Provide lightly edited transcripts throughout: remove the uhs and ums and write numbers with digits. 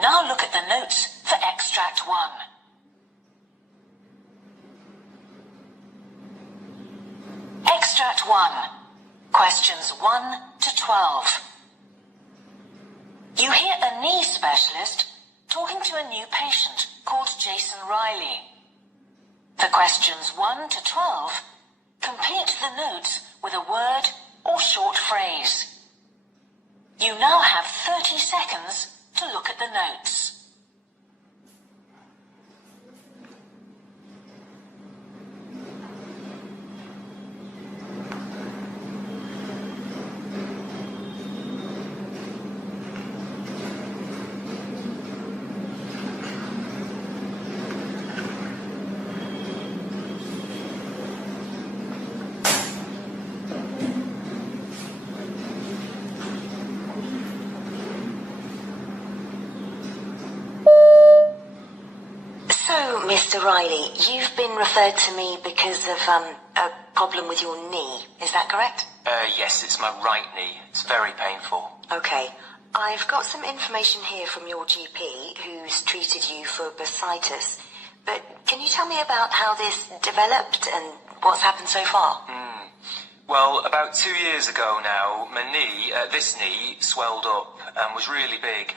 Now look at the notes for Extract 1. Extract 1. Questions 1 to 12. You hear a knee specialist talking to a new patient called Jason Riley. For questions 1 to 12, complete the notes with a word or short phrase. You now have 30 seconds to look at the notes. So, Mr. Riley, you've been referred to me because of a problem with your knee. Is that correct? Yes, it's my right knee. It's very painful. Okay. I've got some information here from your GP who's treated you for bursitis. But can you tell me about how this developed and what's happened so far? Well, about 2 years ago now, my knee, this knee, swelled up and was really big.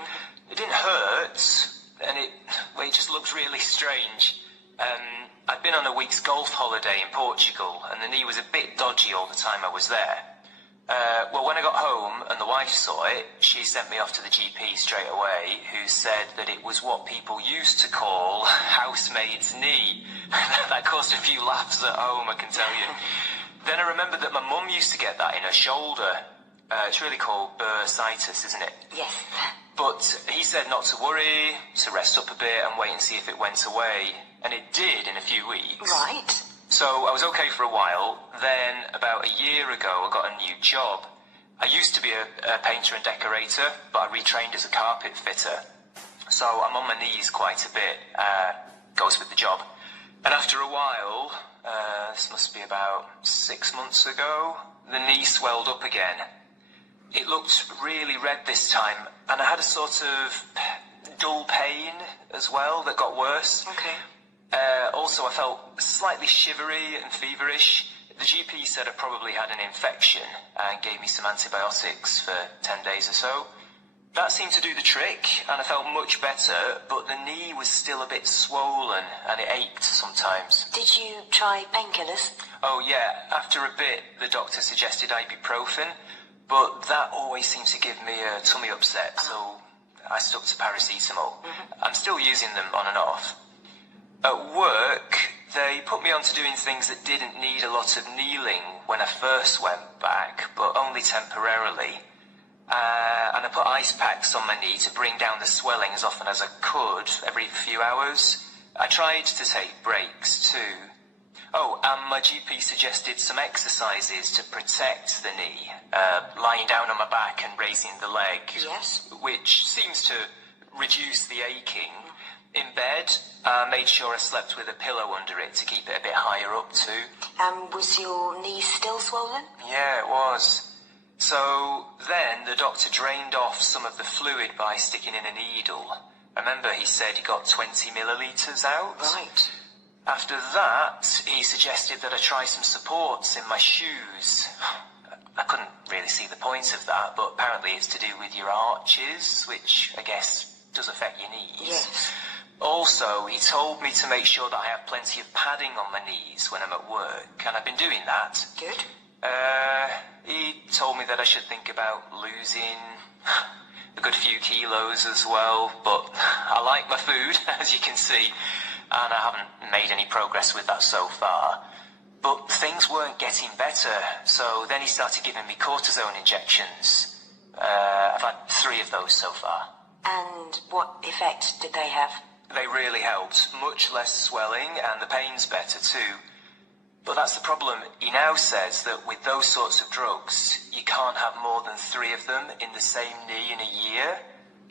It didn't hurt, and it just looked really strange. I'd been on a week's golf holiday in Portugal, and the knee was a bit dodgy all the time I was there. Well, when I got home and the wife saw it, she sent me off to the GP straight away, who said that it was what people used to call housemaid's knee. That caused a few laughs at home, I can tell you. Then I remembered that my mum used to get that in her shoulder. It's really called bursitis, isn't it? Yes. But he said not to worry, to rest up a bit and wait and see if it went away. And it did in a few weeks. Right. So I was okay for a while. Then about a year ago, I got a new job. I used to be a painter and decorator, but I retrained as a carpet fitter. So I'm on my knees quite a bit. Goes with the job. And after a while, this must be about 6 months ago, the knee swelled up again. It looked really red this time, and I had a sort of dull pain as well that got worse. Okay. Also, I felt slightly shivery and feverish. The GP said I probably had an infection and gave me some antibiotics for 10 days or so. That seemed to do the trick, and I felt much better, but the knee was still a bit swollen, and it ached sometimes. Did you try painkillers? Oh yeah, after a bit, the doctor suggested ibuprofen, but that always seems to give me a tummy upset, so I stuck to paracetamol. I'm still using them on and off. At work, they put me on to doing things that didn't need a lot of kneeling when I first went back, but only temporarily. And I put ice packs on my knee to bring down the swelling as often as I could, every few hours. I tried to take breaks too. Oh, and my GP suggested some exercises to protect the knee, lying down on my back and raising the leg. Yes. Which seems to reduce the aching. In bed, made sure I slept with a pillow under it to keep it a bit higher up too. Was your knee still swollen? Yeah, it was. So then the doctor drained off some of the fluid by sticking in a needle. I remember he said he got 20 millilitres out. Right. After that, he suggested that I try some supports in my shoes. I couldn't really see the point of that, but apparently it's to do with your arches, which I guess does affect your knees. Yes. Also, he told me to make sure that I have plenty of padding on my knees when I'm at work, and I've been doing that. Good. He told me that I should think about losing a good few kilos as well, but I like my food, as you can see, and I haven't made any progress with that so far. But things weren't getting better, so then he started giving me cortisone injections. I've had 3 of those so far. And what effect did they have? They really helped. Much less swelling, and the pain's better too. But that's the problem. He now says that with those sorts of drugs, you can't have more than 3 of them in the same knee in a year.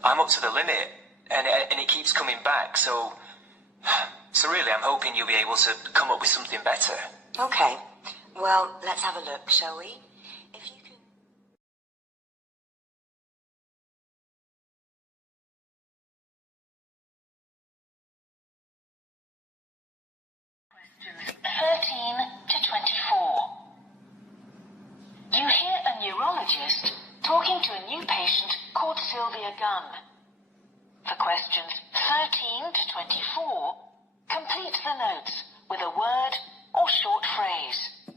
I'm up to the limit, and it keeps coming back, so really I'm hoping you'll be able to come up with something better. Okay. Well, let's have a look, shall we? to a new patient called Sylvia Gunn. For questions 13 to 24, complete the notes with a word or short phrase.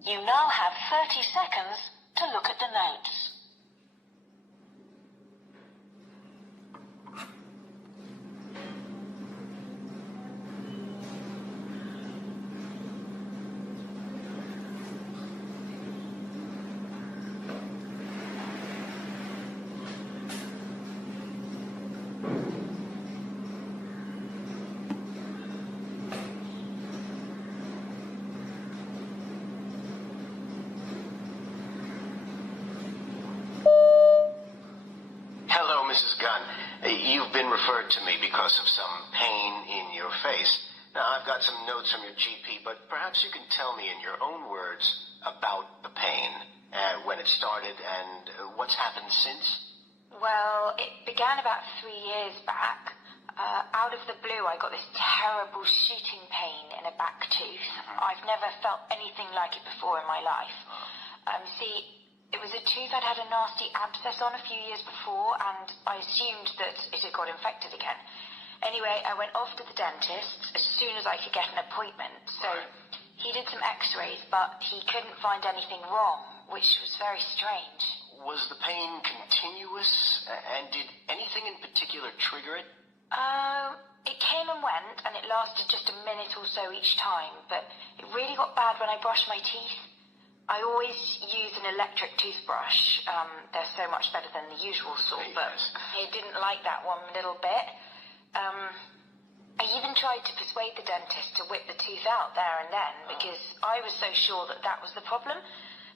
You now have 30 seconds to look at the notes. Mrs. Gunn, you've been referred to me because of some pain in your face. Now, I've got some notes from your GP, but perhaps you can tell me in your own words about the pain, when it started, and what's happened since? Well, it began about 3 years back. Out of the blue, I got this terrible shooting pain in a back tooth. I've never felt anything like it before in my life. See, it was a tooth I'd had a nasty abscess on a few years before, and I assumed that it had got infected again. Anyway, I went off to the dentist as soon as I could get an appointment. So he did some x-rays, but he couldn't find anything wrong, which was very strange. Was the pain continuous, and did anything in particular trigger it? It came and went, and it lasted just a minute or so each time, but it really got bad when I brushed my teeth. I always use an electric toothbrush. They're so much better than the usual sort, but he didn't like that one little bit. I even tried to persuade the dentist to whip the tooth out there and then, because I was so sure that that was the problem.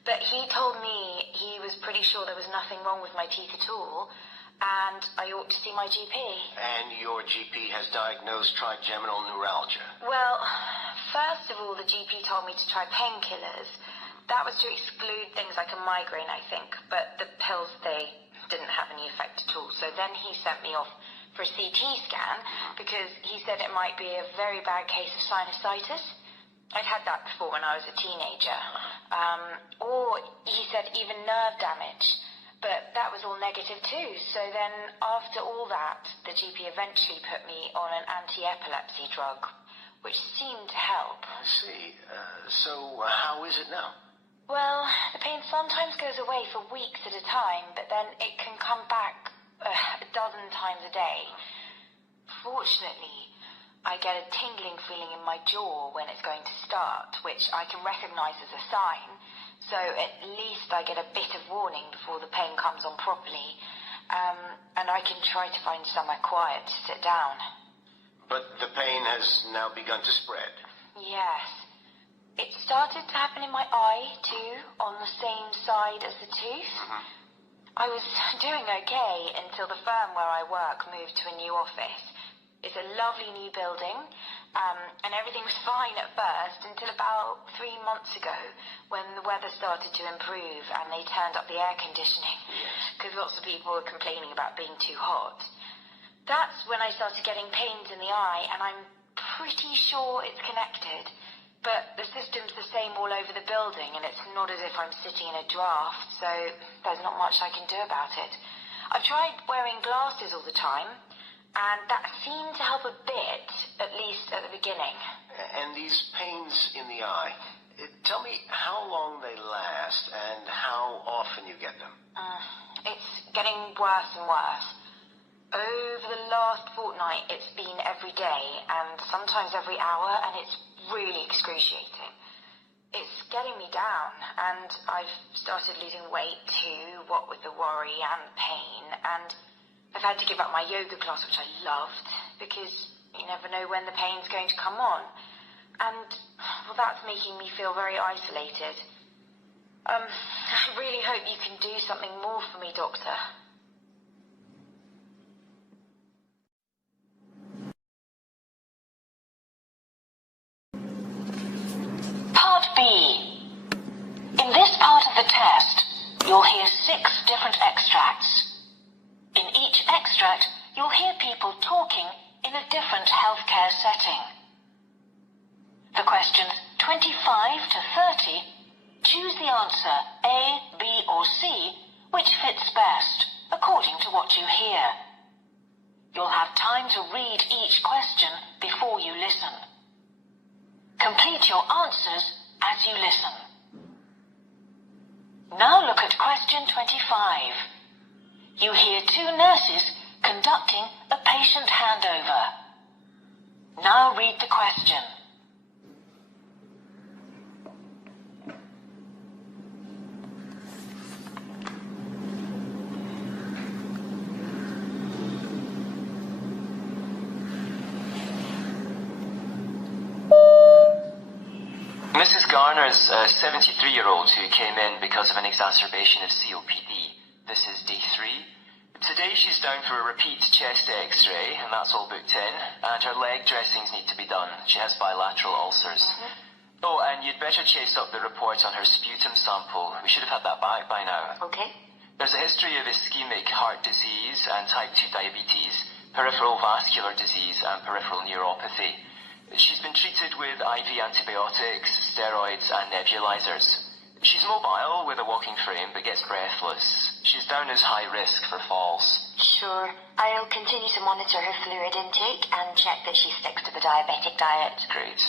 But he told me he was pretty sure there was nothing wrong with my teeth at all, and I ought to see my GP. And your GP has diagnosed trigeminal neuralgia? Well, first of all, the GP told me to try painkillers. That was to exclude things like a migraine, I think, but the pills, they didn't have any effect at all. So then he sent me off for a CT scan, because he said it might be a very bad case of sinusitis. I'd had that before when I was a teenager. Or he said even nerve damage, but that was all negative too. So then after all that, the GP eventually put me on an anti-epilepsy drug, which seemed to help. I see. So how is it now? Well, the pain sometimes goes away for weeks at a time, but then it can come back a dozen times a day. Fortunately, I get a tingling feeling in my jaw when it's going to start, which I can recognize as a sign, so at least I get a bit of warning before the pain comes on properly, and I can try to find somewhere quiet to sit down. But the pain has now begun to spread? Yes. It started to happen in my eye, too, on the same side as the tooth. I was doing okay until the firm where I work moved to a new office. It's a lovely new building, and everything was fine at first until about 3 months ago, when the weather started to improve and they turned up the air conditioning, because lots of people were complaining about being too hot. That's when I started getting pains in the eye, and I'm pretty sure it's connected. But the system's the same all over the building, and it's not as if I'm sitting in a draft, so there's not much I can do about it. I've tried wearing glasses all the time, and that seemed to help a bit, at least at the beginning. And these pains in the eye, tell me how long they last and how often you get them. It's getting worse and worse. Over the last fortnight, it's been every day, and sometimes every hour, and it's really excruciating. It's getting me down, and I've started losing weight too, what with the worry and pain, and I've had to give up my yoga class, which I loved, because you never know when the pain's going to come on. And, well, that's making me feel very isolated. I really hope you can do something more for me, Doctor. Part B. In this part of the test, you'll hear 6 different extracts. In each extract, you'll hear people talking in a different healthcare setting. For questions 25 to 30, choose the answer A, B, or C which fits best, according to what you hear. You'll have time to read each question before you listen. Complete your answers as you listen. Now look at question 25. You hear two nurses conducting a patient handover. Now read the question. Mrs. Garner's a 73-year-old who came in because of an exacerbation of COPD. This is day 3. Today she's down for a repeat chest x-ray, and that's all booked in, and her leg dressings need to be done. She has bilateral ulcers. Oh, and you'd better chase up the report on her sputum sample. We should have had that back by now. Okay. There's a history of ischemic heart disease and type 2 diabetes, peripheral vascular disease, and peripheral neuropathy. She's been treated with IV antibiotics, steroids, and nebulizers. She's mobile with a walking frame but gets breathless. She's down as high risk for falls. Sure. I'll continue to monitor her fluid intake and check that she sticks to the diabetic diet. Great.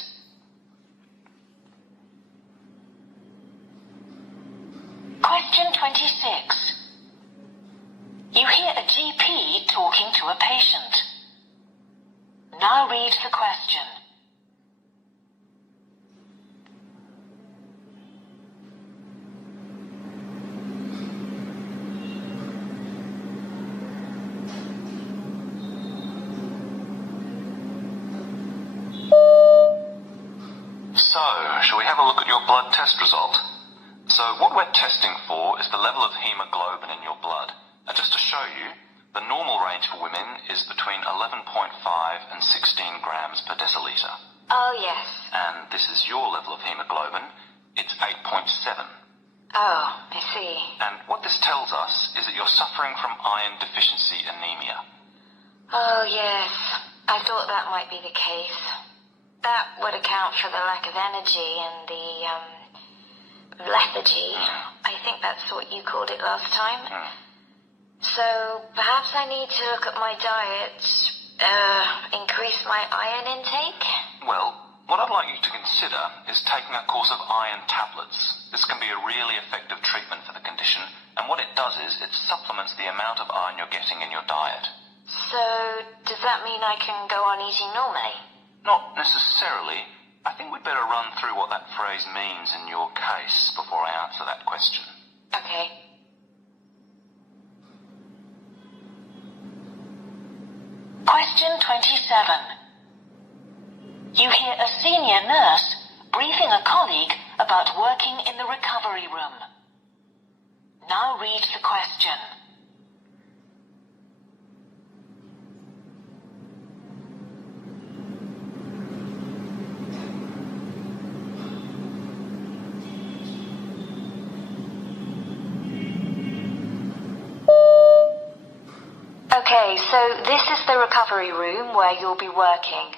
Question 26. You hear a GP talking to a patient. Now read the question. So, shall we have a look at your blood test result? So, what we're testing for is the level of hemoglobin in your blood. And just to show you, the normal range for women is between 11.5 and 16 grams per deciliter. Oh, yes. And this is your level of hemoglobin. It's 8.7. Oh, I see. And what this tells us is that you're suffering from iron deficiency anemia. Oh, yes. I thought that might be the case. That would account for the lack of energy and the, lethargy. I think that's what you called it last time. So, perhaps I need to look at my diet, increase my iron intake? Well, what I'd like you to consider is taking a course of iron tablets. This can be a really effective treatment for the condition, and what it does is it supplements the amount of iron you're getting in your diet. So, does that mean I can go on eating normally? Not necessarily. I think we'd better run through what that phrase means in your case before I answer that question. Okay. Question 27. You hear a senior nurse briefing a colleague about working in the recovery room. Now read the question. Okay, so this is the recovery room where you'll be working.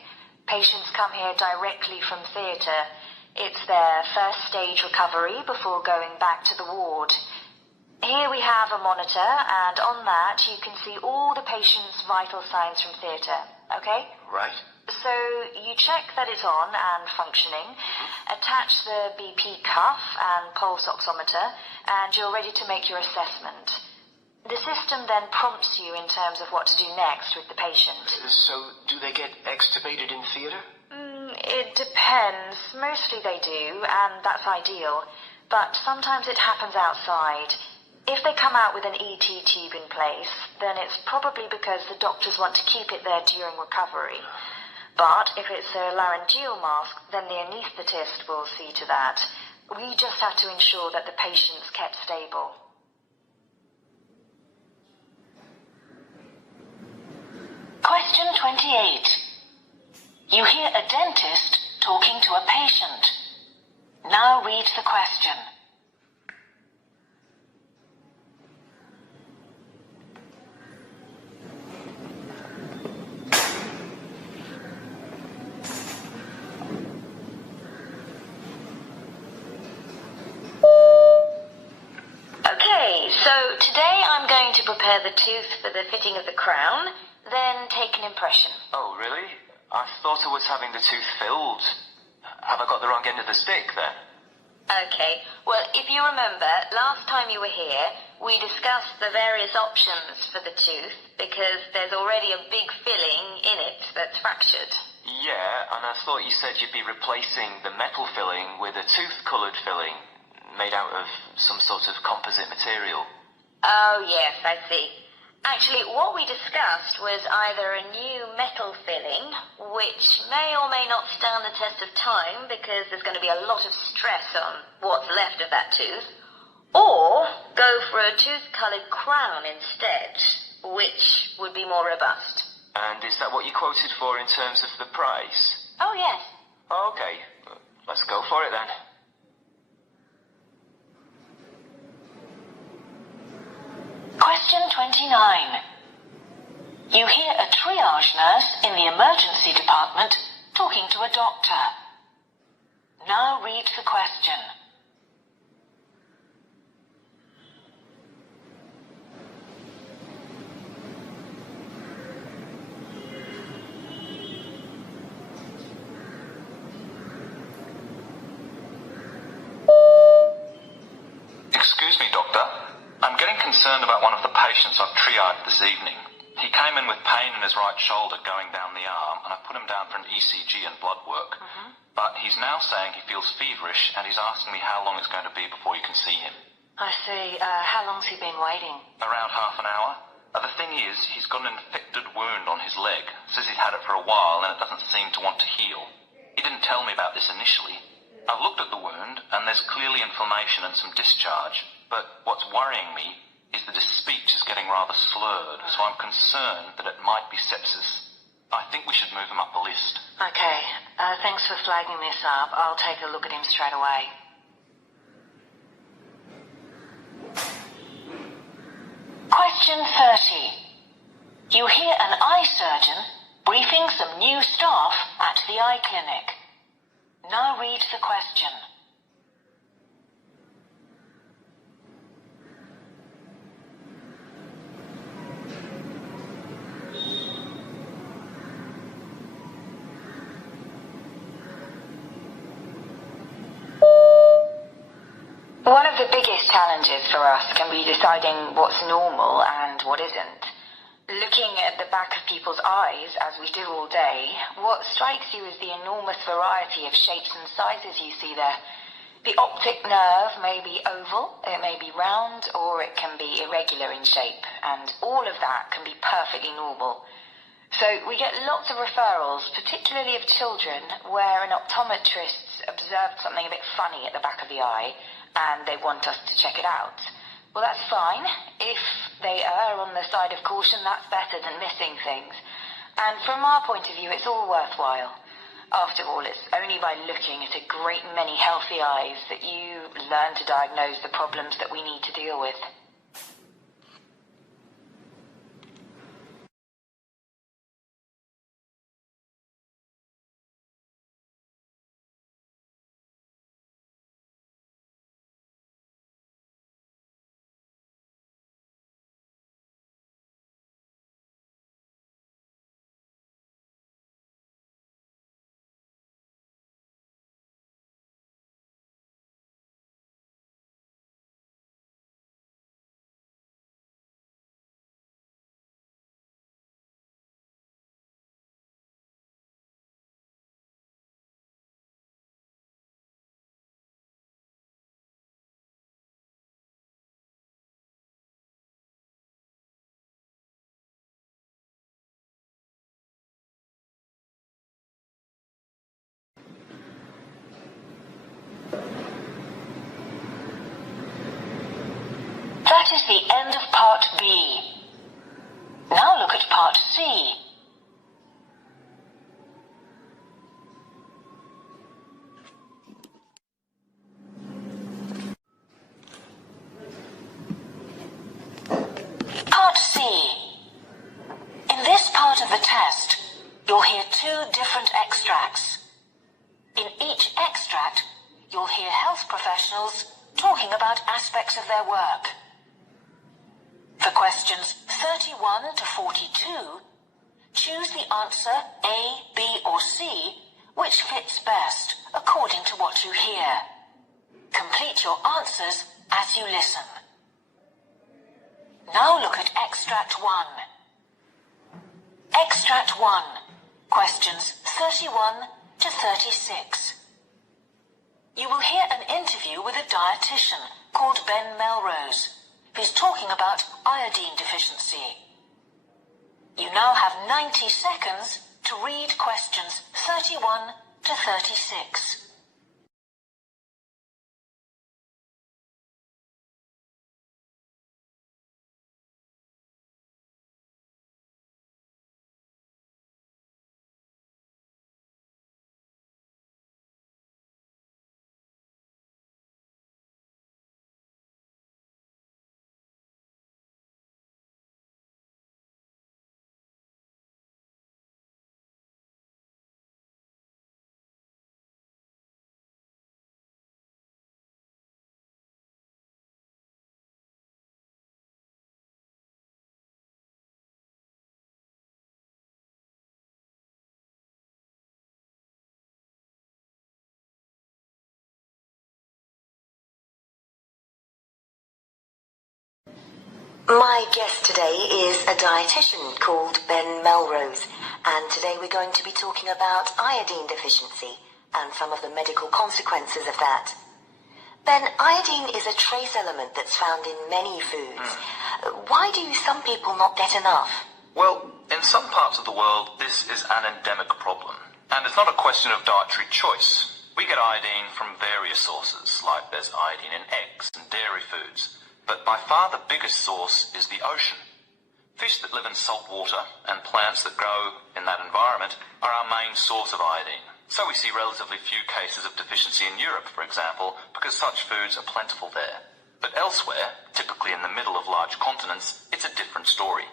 Patients come here directly from theatre. It's their first stage recovery before going back to the ward. Here we have a monitor, and on that you can see all the patient's vital signs from theatre, okay? Right. So you check that it's on and functioning, attach the BP cuff and pulse oximeter, and you're ready to make your assessment. The system then prompts you in terms of what to do next with the patient. So, do they get extubated in theatre? It depends. Mostly they do, and that's ideal. But sometimes it happens outside. If they come out with an ET tube in place, then it's probably because the doctors want to keep it there during recovery. But if it's a laryngeal mask, then the anaesthetist will see to that. We just have to ensure that the patient's kept stable. Question 28. You hear a dentist talking to a patient. Now read the question. Okay, so today I'm going to prepare the tooth for the fitting of the crown, then take an impression. Oh, really? I thought I was having the tooth filled. Have I got the wrong end of the stick then? Okay, well, if you remember, last time you were here, we discussed the various options for the tooth because there's already a big filling in it that's fractured. Yeah, and I thought you said you'd be replacing the metal filling with a tooth-coloured filling made out of some sort of composite material. Oh, yes, I see. Actually, what we discussed was either a new metal filling, which may or may not stand the test of time because there's going to be a lot of stress on what's left of that tooth, or go for a tooth-coloured crown instead, which would be more robust. And is that what you quoted for in terms of the price? Oh, yes. Okay, let's go for it then. Question 29. You hear a triage nurse in the emergency department talking to a doctor. Now read the question. Excuse me, doctor. I'm getting concerned about one of the patients I've triaged this evening. He came in with pain in his right shoulder going down the arm, and I put him down for an ECG and blood work. But he's now saying he feels feverish, and he's asking me how long it's going to be before you can see him. I see. How long's he been waiting? Around half an hour. The thing is, he's got an infected wound on his leg. Says he's had it for a while, and it doesn't seem to want to heal. He didn't tell me about this initially. I've looked at the wound, and there's clearly inflammation and some discharge. But what's worrying me is that his speech is getting rather slurred, so I'm concerned that it might be sepsis. I think we should move him up the list. Okay. Thanks for flagging this up. I'll take a look at him straight away. Question 30. You hear an eye surgeon briefing some new staff at the eye clinic. Now read the question. One of the biggest challenges for us can be deciding what's normal and what isn't. Looking at the back of people's eyes, as we do all day, what strikes you is the enormous variety of shapes and sizes you see there. The optic nerve may be oval, it may be round, or it can be irregular in shape, and all of that can be perfectly normal. So we get lots of referrals, particularly of children, where an optometrist observed something a bit funny at the back of the eye, and they want us to check it out. Well, that's fine. If they err on the side of caution, that's better than missing things. And from our point of view, it's all worthwhile. After all, it's only by looking at a great many healthy eyes that you learn to diagnose the problems that we need to deal with. That is the end of part B. Now look at part C. Part C. In this part of the test, you'll hear two different extracts. In each extract, you'll hear health professionals talking about aspects of their work. For questions 31 to 42, choose the answer A, B, or C, which fits best according to what you hear. Complete your answers as you listen. Now look at Extract 1. Extract 1, questions 31 to 36. You will hear an interview with a dietitian called Ben Melrose, who's talking about iodine deficiency. You now have 90 seconds to read questions 31 to 36. My guest today is a dietitian called Ben Melrose, and today we're going to be talking about iodine deficiency and some of the medical consequences of that. Ben, iodine is a trace element that's found in many foods. Why do some people not get enough? Well, in some parts of the world, this is an endemic problem. And it's not a question of dietary choice. We get iodine from various sources, like there's iodine in eggs and dairy foods. But by far the biggest source is the ocean. Fish that live in salt water and plants that grow in that environment are our main source of iodine. So we see relatively few cases of deficiency in Europe, for example, because such foods are plentiful there. But elsewhere, typically in the middle of large continents, it's a different story.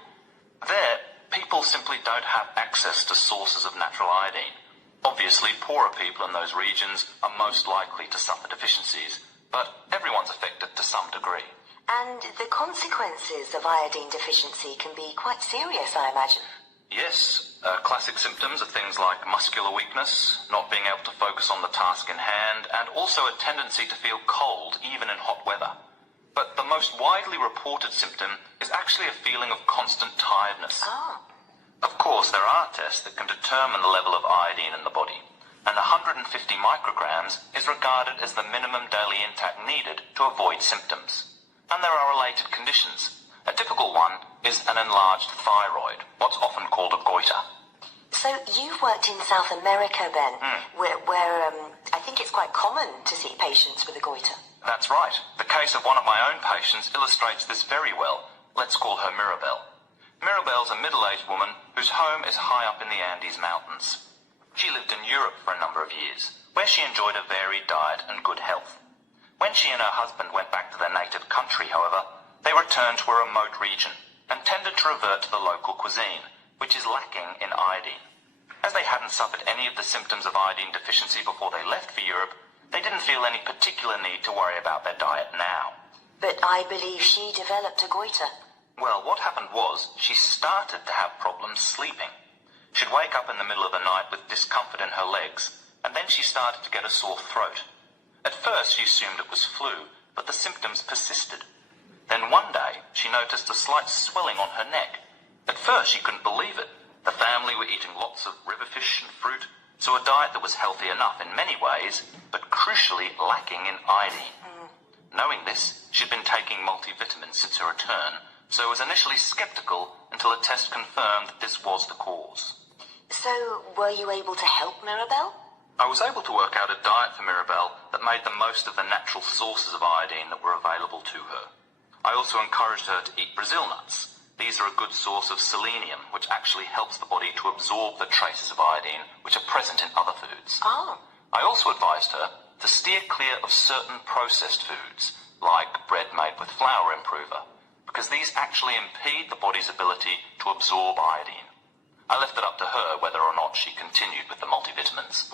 There, people simply don't have access to sources of natural iodine. Obviously, poorer people in those regions are most likely to suffer deficiencies, but everyone's affected to some degree. And the consequences of iodine deficiency can be quite serious, I imagine. Yes, classic symptoms are things like muscular weakness, not being able to focus on the task in hand, and also a tendency to feel cold, even in hot weather. But the most widely reported symptom is actually a feeling of constant tiredness. Of course, there are tests that can determine the level of iodine in the body, and 150 micrograms is regarded as the minimum daily intake needed to avoid symptoms. And there are related conditions. A typical one is an enlarged thyroid, what's often called a goiter. So you've worked in South America, Ben, where I think it's quite common to see patients with a goiter. That's right. The case of one of my own patients illustrates this very well. Let's call her Mirabelle. Mirabelle's a middle-aged woman whose home is high up in the Andes Mountains. She lived in Europe for a number of years, where she enjoyed a varied diet and good health. When she and her husband went back to their native country, however, they returned to a remote region and tended to revert to the local cuisine, which is lacking in iodine. As they hadn't suffered any of the symptoms of iodine deficiency before they left for Europe, they didn't feel any particular need to worry about their diet now. But I believe she developed a goiter. Well, what happened was she started to have problems sleeping. She'd wake up in the middle of the night with discomfort in her legs, and then she started to get a sore throat. At first she assumed it was flu, but the symptoms persisted. Then one day she noticed a slight swelling on her neck. At first she couldn't believe it. The family were eating lots of river fish and fruit, so a diet that was healthy enough in many ways, but crucially lacking in iodine. Knowing this, she'd been taking multivitamins since her return, so was initially skeptical until a test confirmed that this was the cause. So were you able to help Mirabelle? I was able to work out a diet for Mirabelle that made the most of the natural sources of iodine that were available to her. I also encouraged her to eat Brazil nuts. These are a good source of selenium, which actually helps the body to absorb the traces of iodine which are present in other foods. I also advised her to steer clear of certain processed foods, like bread made with flour improver, because these actually impede the body's ability to absorb iodine. I left it up to her whether or not she continued with the multivitamins.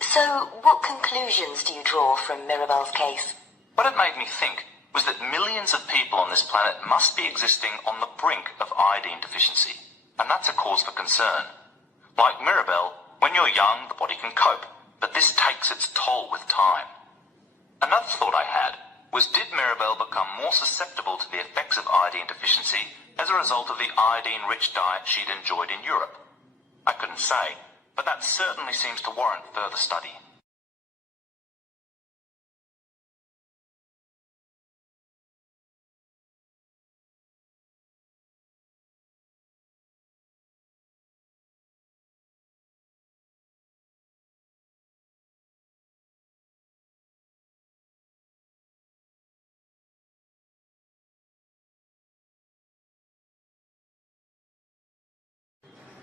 So what conclusions do you draw from Mirabelle's case? What it made me think was that millions of people on this planet must be existing on the brink of iodine deficiency, and that's a cause for concern. Like Mirabelle, when you're young, the body can cope, but this takes its toll with time. Another thought I had was, did Mirabelle become more susceptible to the effects of iodine deficiency as a result of the iodine-rich diet she'd enjoyed in Europe? I couldn't say, but that certainly seems to warrant further study.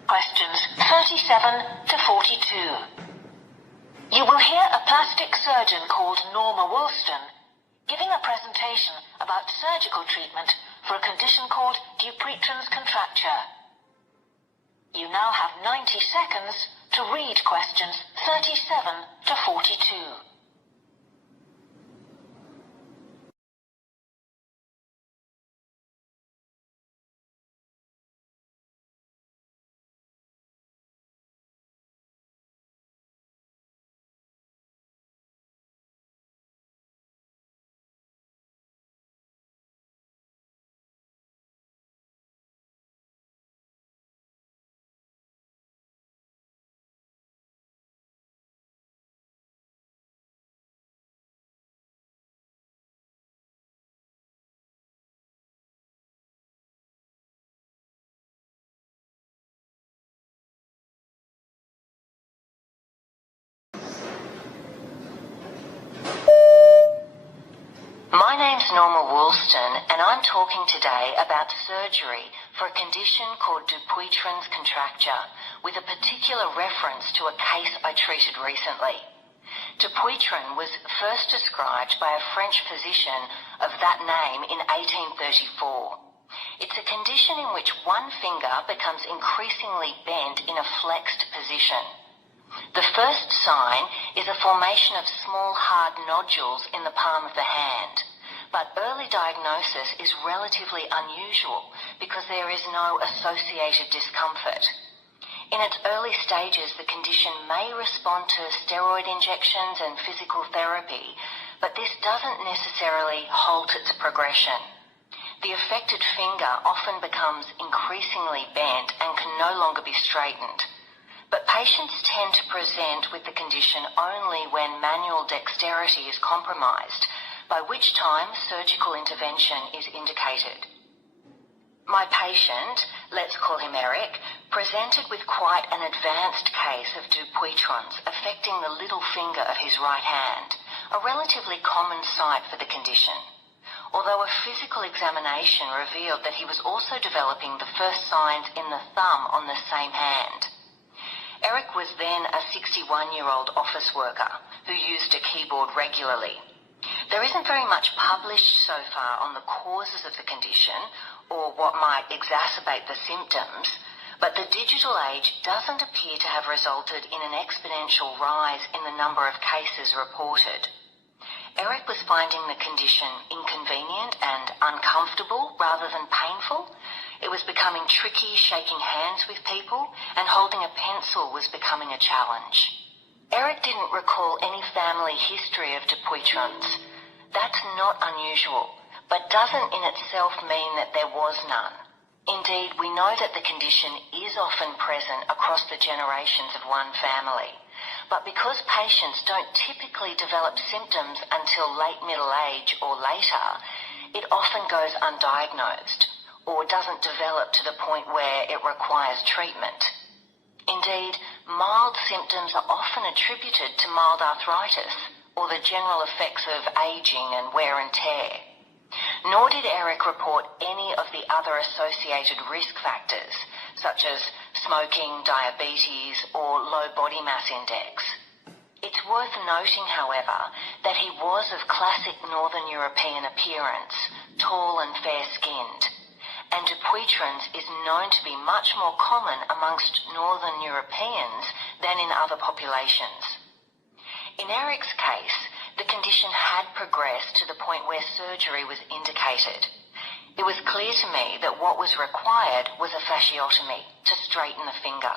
Questions 37 to 42. You will hear a plastic surgeon called Norma Woolston giving a presentation about surgical treatment for a condition called Dupuytren's contracture. You now have 90 seconds to read questions 37 to 42. My name's Norma Woolston, and I'm talking today about surgery for a condition called Dupuytren's contracture, with a particular reference to a case I treated recently. Dupuytren was first described by a French physician of that name in 1834. It's a condition in which one finger becomes increasingly bent in a flexed position. The first sign is a formation of small hard nodules in the palm of the hand, but early diagnosis is relatively unusual because there is no associated discomfort. In its early stages, the condition may respond to steroid injections and physical therapy, but this doesn't necessarily halt its progression. The affected finger often becomes increasingly bent and can no longer be straightened. But patients tend to present with the condition only when manual dexterity is compromised, by which time surgical intervention is indicated. My patient, let's call him Eric, presented with quite an advanced case of Dupuytren's affecting the little finger of his right hand, a relatively common site for the condition. Although a physical examination revealed that he was also developing the first signs in the thumb on the same hand. Eric was then a 61-year-old office worker who used a keyboard regularly. There isn't very much published so far on the causes of the condition or what might exacerbate the symptoms, but the digital age doesn't appear to have resulted in an exponential rise in the number of cases reported. Eric was finding the condition inconvenient and uncomfortable rather than painful. It was becoming tricky shaking hands with people, and holding a pencil was becoming a challenge. Eric didn't recall any family history of Dupuytren's. That's not unusual, but doesn't in itself mean that there was none. Indeed, we know that the condition is often present across the generations of one family. But because patients don't typically develop symptoms until late middle age or later, it often goes undiagnosed, or doesn't develop to the point where it requires treatment. Indeed, mild symptoms are often attributed to mild arthritis or the general effects of aging and wear and tear. Nor did Eric report any of the other associated risk factors, such as smoking, diabetes, or low body mass index. It's worth noting, however, that he was of classic Northern European appearance, tall and fair-skinned, and Dupuytren's is known to be much more common amongst Northern Europeans than in other populations. In Eric's case, The condition had progressed to the point where surgery was indicated. It was clear to me that what was required was a fasciotomy to straighten the finger.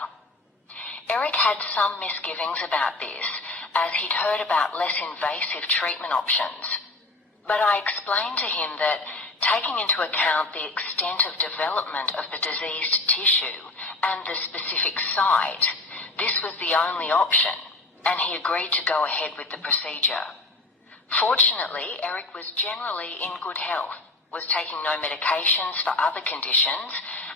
Eric had some misgivings about this, as he'd heard about less invasive treatment options. But I explained to him that, taking into account the extent of development of the diseased tissue and the specific site, this was the only option, and he agreed to go ahead with the procedure. Fortunately, Eric was generally in good health, was taking no medications for other conditions,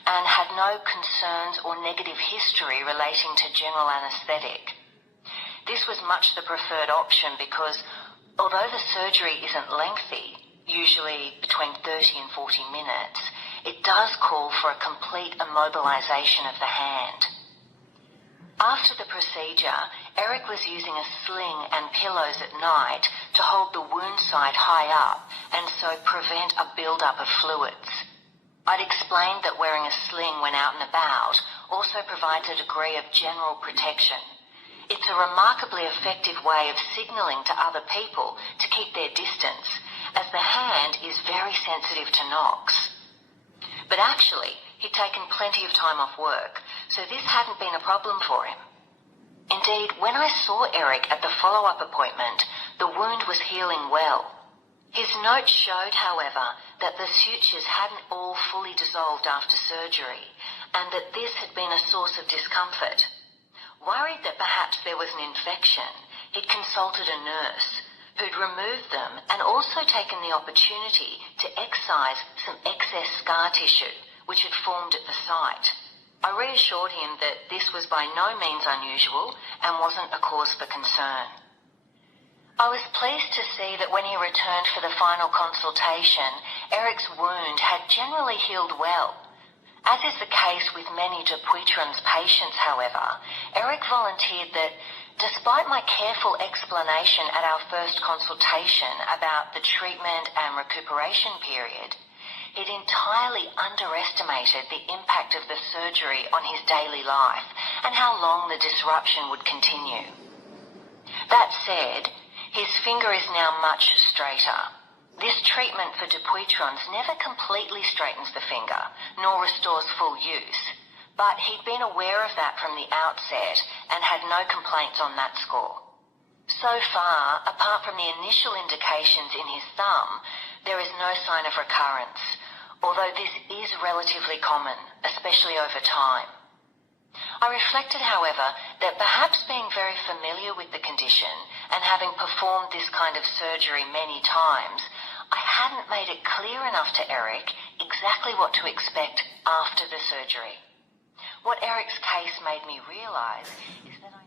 and had no concerns or negative history relating to general anaesthetic. This was much the preferred option because, although the surgery isn't lengthy, usually between 30 and 40 minutes, it does call for a complete immobilization of the hand. After the procedure, Eric was using a sling and pillows at night to hold the wound site high up and so prevent a build-up of fluids. I'd explained that wearing a sling when out and about also provides a degree of general protection. It's a remarkably effective way of signalling to other people to keep their distance, as the hand is very sensitive to knocks. But actually, he'd taken plenty of time off work, so this hadn't been a problem for him. Indeed, when I saw Eric at the follow-up appointment, the wound was healing well. His note showed, however, that the sutures hadn't all fully dissolved after surgery, and that this had been a source of discomfort. Worried that perhaps there was an infection, he'd consulted a nurse, who'd removed them and also taken the opportunity to excise some excess scar tissue, which had formed at the site. I reassured him that this was by no means unusual and wasn't a cause for concern. I was pleased to see that when he returned for the final consultation, Eric's wound had generally healed well. As is the case with many Dupuytren's patients, however, Eric volunteered that, despite my careful explanation at our first consultation about the treatment and recuperation period, he'd entirely underestimated the impact of the surgery on his daily life and how long the disruption would continue. That said, his finger is now much straighter. This treatment for Dupuytren's never completely straightens the finger, nor restores full use, but he'd been aware of that from the outset and had no complaints on that score. So far, apart from the initial indications in his thumb, there is no sign of recurrence, although this is relatively common, especially over time. I reflected, however, that perhaps being very familiar with the condition and having performed this kind of surgery many times, I hadn't made it clear enough to Eric exactly what to expect after the surgery. What Eric's case made me realize is that I